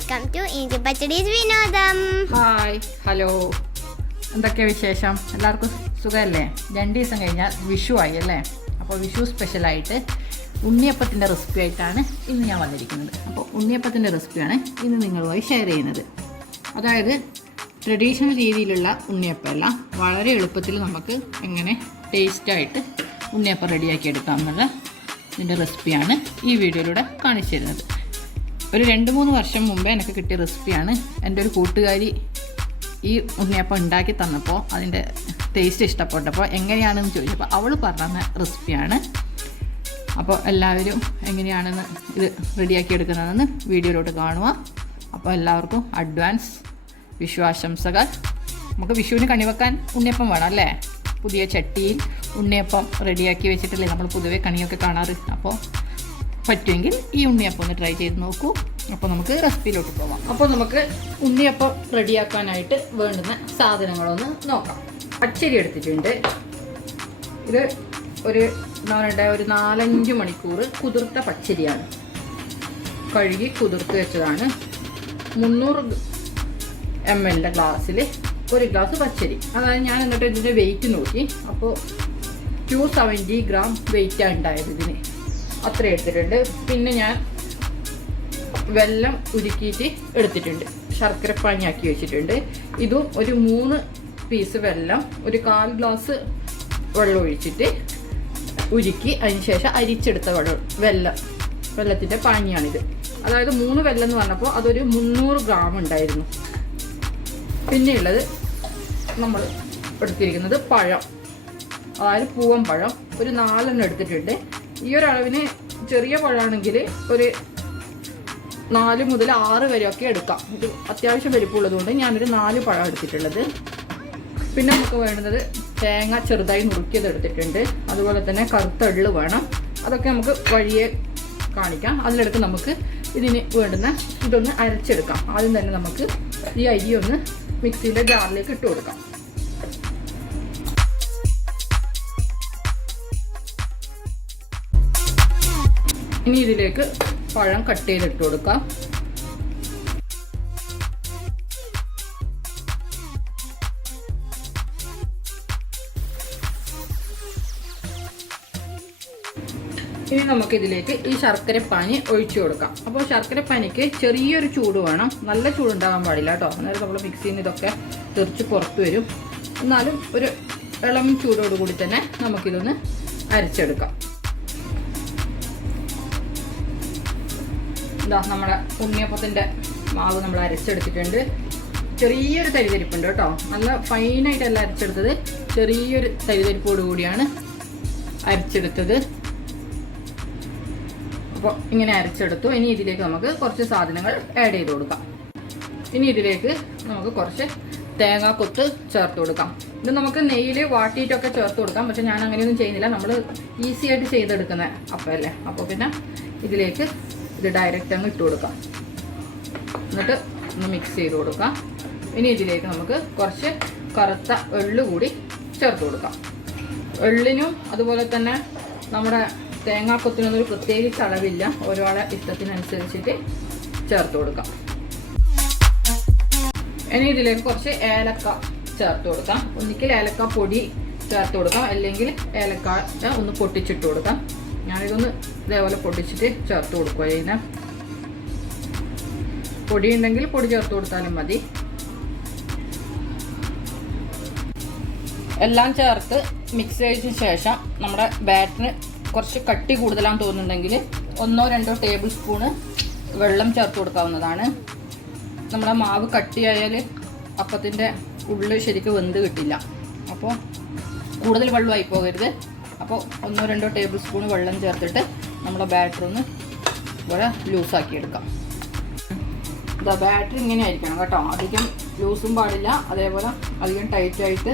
Welcome to ഇഞ്ചിപ്പച്ചടീസ് വിനോദം. Hi, hello, എന്തൊക്കെയാണ് വിശേഷം? എല്ലാവർക്കും സുഖമല്ലേ? 2 ദിവസം കഴിഞ്ഞാൽ വിഷു ആയി അല്ലേ? അപ്പോൾ വിഷു സ്പെഷ്യലായിട്ട് ഉണ്ണിയപ്പത്തിൻ്റെ റെസിപ്പി ആയിട്ടാണ് ഇന്ന് ഞാൻ വന്നിരിക്കുന്നത്. അപ്പോൾ ഉണ്ണിയപ്പത്തിൻ്റെ റെസിപ്പിയാണ് ഇന്ന് നിങ്ങളുമായി ഷെയർ ചെയ്യുന്നത്. അതായത് ട്രഡീഷണൽ രീതിയിലുള്ള ഉണ്ണിയപ്പമല്ല, വളരെ എളുപ്പത്തിൽ നമുക്ക് എങ്ങനെ ടേസ്റ്റായിട്ട് ഉണ്ണിയപ്പം റെഡിയാക്കി എടുക്കാം എന്നുള്ള ഇതിൻ്റെ റെസിപ്പിയാണ് ഈ വീഡിയോയിലൂടെ കാണിച്ചു തരുന്നത്. ഒരു 2-3 വർഷം മുമ്പേ എനിക്ക് കിട്ടിയ റെസിപ്പിയാണ്. എൻ്റെ ഒരു കൂട്ടുകാരി ഈ ഉണ്ണിയപ്പം ഉണ്ടാക്കി തന്നപ്പോൾ അതിൻ്റെ ടേസ്റ്റ് ഇഷ്ടപ്പെട്ടപ്പോൾ എങ്ങനെയാണെന്ന് ചോദിച്ചപ്പോൾ അവൾ പറഞ്ഞ റെസിപ്പിയാണ്. അപ്പോൾ എല്ലാവരും എങ്ങനെയാണെന്ന് ഇത് റെഡിയാക്കി എടുക്കുന്നതെന്ന് വീഡിയോയിലോട്ട് കാണുക. അപ്പോൾ എല്ലാവർക്കും അഡ്വാൻസ് വിഷു ആശംസകൾ. നമുക്ക് വിഷുവിന് കണിവെക്കാൻ ഉണ്ണിയപ്പം വേണം അല്ലേ? പുതിയ ചട്ടിയിൽ ഉണ്ണിയപ്പം റെഡിയാക്കി വെച്ചിട്ടല്ലേ നമ്മൾ പൊതുവെ കണിയൊക്കെ കാണാറ്. അപ്പോൾ പറ്റുമെങ്കിൽ ഈ ഉണ്ണിയപ്പം ഒന്ന് ട്രൈ ചെയ്ത് നോക്കൂ. അപ്പോൾ നമുക്ക് റെസിപ്പിയിലോട്ട് പോകാം. അപ്പോൾ നമുക്ക് ഉണ്ണിയപ്പം റെഡിയാക്കാനായിട്ട് വേണ്ടുന്ന സാധനങ്ങളൊന്ന് നോക്കാം. പച്ചരി എടുത്തിട്ടുണ്ട്. ഇത് ഒരു 4-5 മണിക്കൂർ കുതിർത്ത പച്ചരിയാണ്. കഴുകി കുതിർത്ത് വെച്ചതാണ്. 300 ml ഗ്ലാസ്സിൽ 1 ഗ്ലാസ് പച്ചരി. അതായത് ഞാൻ എന്നിട്ട് ഇതിൻ്റെ വെയിറ്റ് നോക്കി. അപ്പോൾ 270 ഗ്രാം വെയിറ്റാണ് ഉണ്ടായത്. ഇതിന് അത്ര എടുത്തിട്ടുണ്ട്. പിന്നെ ഞാൻ വെള്ളം ഉരുക്കിയിട്ട് എടുത്തിട്ടുണ്ട്. ശർക്കര പാനിയാക്കി വെച്ചിട്ടുണ്ട്. ഇതും ഒരു 3 പീസ് വെള്ളം, ഒരു 1/4 ഗ്ലാസ് വെള്ളം ഒഴിച്ചിട്ട് ഉരുക്കി അതിന് ശേഷം അരിച്ചെടുത്ത വെള്ളത്തിൻ്റെ പാനിയാണിത്. അതായത് 3 വെള്ളം എന്ന് പറഞ്ഞപ്പോൾ അതൊരു 300 ഗ്രാം ഉണ്ടായിരുന്നു. പിന്നെയുള്ളത് നമ്മൾ എടുത്തിരിക്കുന്നത് പഴം, അതായത് പൂവൻ പഴം ഒരു 4 എടുത്തിട്ടുണ്ട്. ഈ ഒരു അളവിന് ചെറിയ പഴമാണെങ്കിൽ ഒരു 4 മുതൽ 6 വരെയൊക്കെ എടുക്കാം. ഇത് അത്യാവശ്യം വലിപ്പമുള്ളതുകൊണ്ട് ഞാനൊരു 4 പഴം എടുത്തിട്ടുള്ളത്. പിന്നെ നമുക്ക് വേണ്ടുന്നത് തേങ്ങ ചെറുതായി നുറുക്കിയത് എടുത്തിട്ടുണ്ട്. അതുപോലെ തന്നെ കറുത്ത എള്ള് വേണം. അതൊക്കെ നമുക്ക് വഴിയെ കാണിക്കാം. അതിലെടുത്ത് നമുക്ക് ഇതിന് വേണ്ടുന്ന ഇതൊന്ന് അരച്ചെടുക്കാം. ആദ്യം തന്നെ നമുക്ക് ഈ അരി ഒന്ന് മിക്സിയുടെ ജാറിലേക്ക് ഇട്ട് കൊടുക്കാം. ഇനി ഇതിലേക്ക് പഴം കട്ട് ചെയ്തിട്ട് കൊടുക്കാം. ഇനി നമുക്കിതിലേക്ക് ഈ ശർക്കരപ്പാനി ഒഴിച്ചു കൊടുക്കാം. അപ്പോൾ ശർക്കരപ്പാനിക്ക് ചെറിയൊരു ചൂട് വേണം, നല്ല ചൂടുണ്ടാകാൻ പാടില്ല കേട്ടോ. അന്നേരം നമ്മൾ മിക്സിയിൽ നിന്ന് ഇതൊക്കെ തെറിച്ച് പുറത്ത് വരും. എന്നാലും ഒരു ഇളം ചൂടോടുകൂടി തന്നെ നമുക്കിതൊന്ന് അരച്ചെടുക്കാം. ഇതാ നമ്മുടെ ഉണ്ണിയപ്പത്തിൻ്റെ മാവ് നമ്മൾ അരച്ചെടുത്തിട്ടുണ്ട്. ചെറിയൊരു തരിതരിപ്പുണ്ട് കേട്ടോ. നല്ല ഫൈനായിട്ടല്ല അരച്ചെടുത്തത്, ചെറിയൊരു തരിതരിപ്പോട് കൂടിയാണ് അരച്ചെടുത്തത്. അപ്പോൾ ഇങ്ങനെ അരച്ചെടുത്തു. ഇനി ഇതിലേക്ക് നമുക്ക് കുറച്ച് സാധനങ്ങൾ ആഡ് ചെയ്ത് കൊടുക്കാം. ഇനി ഇതിലേക്ക് നമുക്ക് കുറച്ച് തേങ്ങാക്കൊത്ത് ചേർത്ത് കൊടുക്കാം. ഇത് നമുക്ക് നെയ്യിൽ വാട്ടിയിട്ടൊക്കെ ചേർത്ത് കൊടുക്കാം. പക്ഷെ ഞാൻ അങ്ങനെയൊന്നും ചെയ്യുന്നില്ല. നമ്മൾ ഈസി ആയിട്ട് ചെയ്തെടുക്കുന്ന അപ്പമല്ലേ. അപ്പോൾ പിന്നെ ഇതിലേക്ക് ഇത് ഡയറക്റ്റ് അങ്ങ് ഇട്ട് കൊടുക്കാം. എന്നിട്ട് ഒന്ന് മിക്സ് ചെയ്ത് കൊടുക്കാം. ഇനി ഇതിലേക്ക് നമുക്ക് കുറച്ച് കറുത്ത എള്ള് കൂടി ചേർത്ത് കൊടുക്കാം. എള്ളിനും അതുപോലെ തന്നെ നമ്മുടെ തേങ്ങാക്കൊത്തിനൊന്നും പ്രത്യേകിച്ച് അളവില്ല. ഓരോളെ ഇഷ്ടത്തിനനുസരിച്ചിട്ട് ചേർത്ത് കൊടുക്കാം. ഇനി ഇതിലേക്ക് കുറച്ച് ഏലക്ക ചേർത്ത് കൊടുക്കാം. ഒന്നിക്കൽ ഏലക്ക പൊടി ചേർത്ത് കൊടുക്കാം, അല്ലെങ്കിൽ ഏലക്ക ഒന്ന് പൊട്ടിച്ചിട്ട് കൊടുക്കാം. ഞാനിതൊന്ന് ഇതേപോലെ പൊട്ടിച്ചിട്ട് ചേർത്ത് കൊടുക്കുക. ഇതിന് പൊടി ഉണ്ടെങ്കിൽ പൊടി ചേർത്ത് കൊടുത്താലും മതി. എല്ലാം ചേർത്ത് മിക്സ് ചെയ്തതിന് ശേഷം നമ്മുടെ ബാറ്ററിന് കുറച്ച് കട്ടി കൂടുതലാണെന്ന് തോന്നുന്നുണ്ടെങ്കിൽ 1-2 ടേബിൾ സ്പൂണ് വെള്ളം ചേർത്ത് കൊടുക്കാവുന്നതാണ്. നമ്മുടെ മാവ് കട്ടിയായാൽ അപ്പത്തിൻ്റെ ഉള്ളിൽ ശരിക്കും വെന്ത് കിട്ടില്ല. അപ്പോൾ കൂടുതൽ വെള്ളമായി പോകരുത്. അപ്പോൾ 1-2 ടേബിൾ സ്പൂൺ വെള്ളം ചേർത്തിട്ട് നമ്മുടെ ബാറ്റർ ഒന്ന് ഇവിടെ ലൂസാക്കി എടുക്കാം. ഇതാ ബാറ്റർ ഇങ്ങനെ ആയിരിക്കണം കേട്ടോ. അധികം ലൂസും പാടില്ല, അതേപോലെ അധികം ടൈറ്റായിട്ട്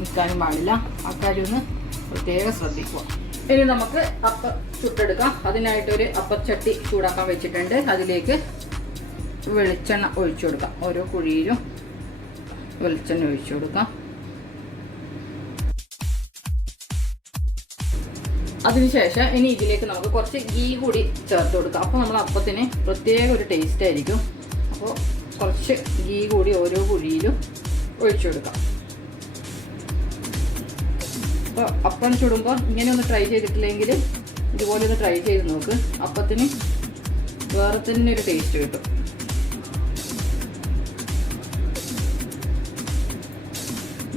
നിൽക്കാനും പാടില്ല. അക്കാര്യം ഒന്ന് പ്രത്യേകം ശ്രദ്ധിക്കുക. ഇനി നമുക്ക് അപ്പം ചുട്ടെടുക്കാം. അതിനായിട്ടൊരു അപ്പച്ചട്ടി ചൂടാക്കാൻ വെച്ചിട്ടുണ്ട്. അതിലേക്ക് വെളിച്ചെണ്ണ ഒഴിച്ചു കൊടുക്കാം. ഓരോ കുഴിയിലും വെളിച്ചെണ്ണ ഒഴിച്ചു കൊടുക്കാം. അതിനുശേഷം ഇനി ഇതിലേക്ക് നമുക്ക് കുറച്ച് ഗീ കൂടി ചേർത്ത് കൊടുക്കാം. അപ്പോൾ നമ്മൾ അപ്പത്തിന് പ്രത്യേക ഒരു ടേസ്റ്റ് ആയിരിക്കും. അപ്പോൾ കുറച്ച് ഗീ കൂടി ഓരോ കുഴിയിലും ഒഴിച്ചു കൊടുക്കാം. അപ്പോൾ അപ്പം ചുടുമ്പോൾ ഇങ്ങനെ ഒന്ന് ട്രൈ ചെയ്തിട്ടില്ലെങ്കിൽ ഇതുപോലെ ഒന്ന് ട്രൈ ചെയ്ത് നോക്ക്. അപ്പത്തിന് വേറെ തന്നെ ഒരു ടേസ്റ്റ് കിട്ടും.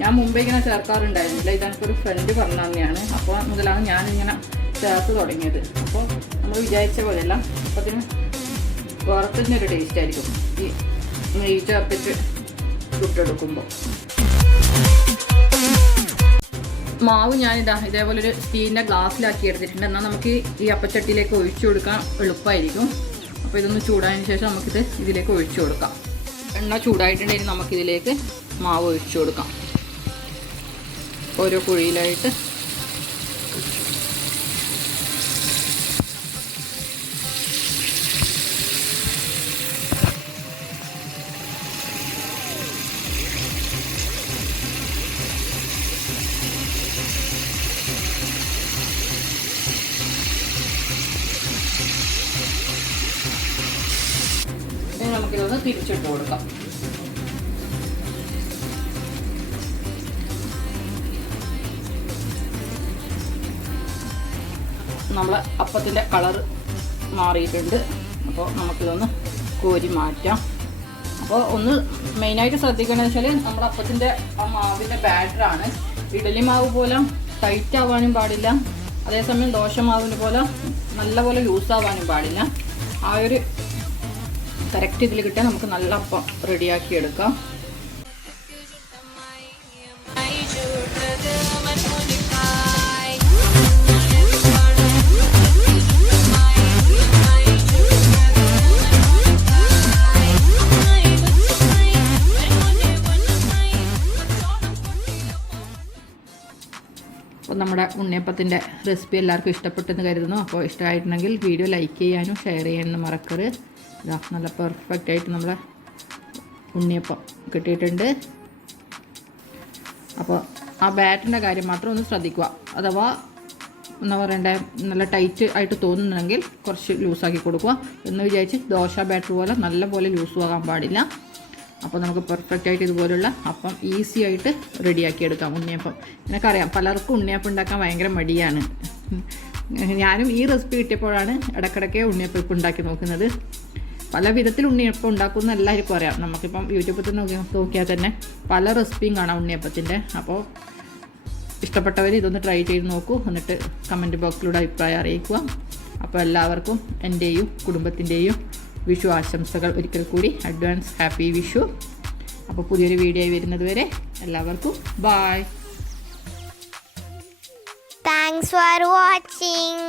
ഞാൻ മുമ്പേ ഇങ്ങനെ ചേർക്കാറുണ്ടായിരുന്നില്ല. ഇതെനിക്കൊരു ഫ്രണ്ട് പറഞ്ഞു തന്നെയാണ്. അപ്പോൾ മുതലാണ് ഞാനിങ്ങനെ ചേർത്ത് തുടങ്ങിയത്. അപ്പോൾ നമ്മൾ വിചാരിച്ച പോലെയല്ല, അപ്പത്തിന് വേറെ തന്നെ ഒരു ടേസ്റ്റ് ആയിരിക്കും ഈ നെയ്യ് ചേർത്തിട്ട് ചുട്ടെടുക്കുമ്പോൾ. മാവ് ഞാനിതാ ഇതേപോലെ ഒരു സ്റ്റീലിൻ്റെ ഗ്ലാസ്സിലാക്കി എടുത്തിട്ടുണ്ട്. എന്നാൽ നമുക്ക് ഈ അപ്പച്ചട്ടിയിലേക്ക് ഒഴിച്ചു കൊടുക്കാൻ എളുപ്പമായിരിക്കും. അപ്പോൾ ഇതൊന്ന് ചൂടായതിന് ശേഷം നമുക്കിത് ഇതിലേക്ക് ഒഴിച്ചു കൊടുക്കാം. എണ്ണ ചൂടായിട്ടുണ്ടെങ്കിൽ നമുക്കിതിലേക്ക് മാവ് ഒഴിച്ചു കൊടുക്കാം. ഓരോ കുഴിയിലായിട്ട് നമുക്കിതൊന്ന് തിരിച്ചിട്ട് കൊടുക്കാം. നമ്മളെ അപ്പത്തിൻ്റെ കളർ മാറിയിട്ടുണ്ട്. അപ്പോൾ നമുക്കിതൊന്ന് കോരി മാറ്റാം. അപ്പോൾ ഒന്ന് മെയിനായിട്ട് ശ്രദ്ധിക്കണമെന്ന് വെച്ചാൽ നമ്മുടെ അപ്പത്തിൻ്റെ ആ മാവിൻ്റെ ബാറ്ററാണ്. ഇഡലി മാവ് പോലെ ടൈറ്റ് ആവാനും പാടില്ല, അതേസമയം ദോശമാവിന് പോലെ നല്ലപോലെ ലൂസ് ആവാനും പാടില്ല. ആ ഒരു കറക്റ്റ് ഇതിൽ കിട്ടാൻ നമുക്ക് നല്ല അപ്പം റെഡിയാക്കി എടുക്കാം. അപ്പോൾ നമ്മുടെ ഉണ്ണിയപ്പത്തിൻ്റെ റെസിപ്പി എല്ലാവർക്കും ഇഷ്ടപ്പെട്ടെന്ന് കരുതുന്നു. അപ്പോൾ ഇഷ്ടമായിട്ടുണ്ടെങ്കിൽ വീഡിയോ ലൈക്ക് ചെയ്യാനും ഷെയർ ചെയ്യാനും മറക്കരുത്. ഇതാ നല്ല പെർഫെക്റ്റ് ആയിട്ട് നമ്മളെ ഉണ്ണിയപ്പം കിട്ടിയിട്ടുണ്ട്. അപ്പോൾ ആ ബാറ്ററിൻ്റെ കാര്യം മാത്രം ഒന്ന് ശ്രദ്ധിക്കുക. അഥവാ എന്താ പറയണ്ടേ, നല്ല ടൈറ്റ് ആയിട്ട് തോന്നുന്നുണ്ടെങ്കിൽ കുറച്ച് ലൂസാക്കി കൊടുക്കുക. എന്ന് വിചാരിച്ച് ദോശ ബാറ്റർ പോലെ നല്ല പോലെ ലൂസും ആകാൻ പാടില്ല. അപ്പോൾ നമുക്ക് പെർഫെക്റ്റ് ആയിട്ട് ഇതുപോലുള്ള അപ്പം ഈസി ആയിട്ട് റെഡിയാക്കി എടുക്കാം ഉണ്ണിയപ്പം. എനിക്കറിയാം പലർക്കും ഉണ്ണിയപ്പം ഉണ്ടാക്കാൻ ഭയങ്കര മടിയാണ്. ഞാനും ഈ റെസിപ്പി കിട്ടിയപ്പോഴാണ് ഇടയ്ക്കിടയ്ക്ക് ഉണ്ണിയപ്പം ഇപ്പം ഉണ്ടാക്കി നോക്കുന്നത്. പല വിധത്തിൽ ഉണ്ണിയപ്പം ഉണ്ടാക്കുന്ന എല്ലാവർക്കും അറിയാം. നമുക്കിപ്പം യൂട്യൂബിൽ നോക്കിയാൽ തന്നെ പല റെസിപ്പിയും കാണാം ഉണ്ണിയപ്പത്തിൻ്റെ. അപ്പോൾ ഇഷ്ടപ്പെട്ടവർ ഇതൊന്ന് ട്രൈ ചെയ്ത് നോക്കൂ. എന്നിട്ട് കമൻറ്റ് ബോക്സിലൂടെ അഭിപ്രായം അറിയിക്കുക. അപ്പോൾ എല്ലാവർക്കും എൻ്റെയും കുടുംബത്തിൻ്റെയും വിഷു ആശംസകൾ ഒരിക്കൽ കൂടി. Advance happy Vishu. അപ്പോൾ പുതിയൊരു വീഡിയോ ആയി വരുന്നത് വരെ എല്ലാവർക്കും ബായ്. Thanks for watching.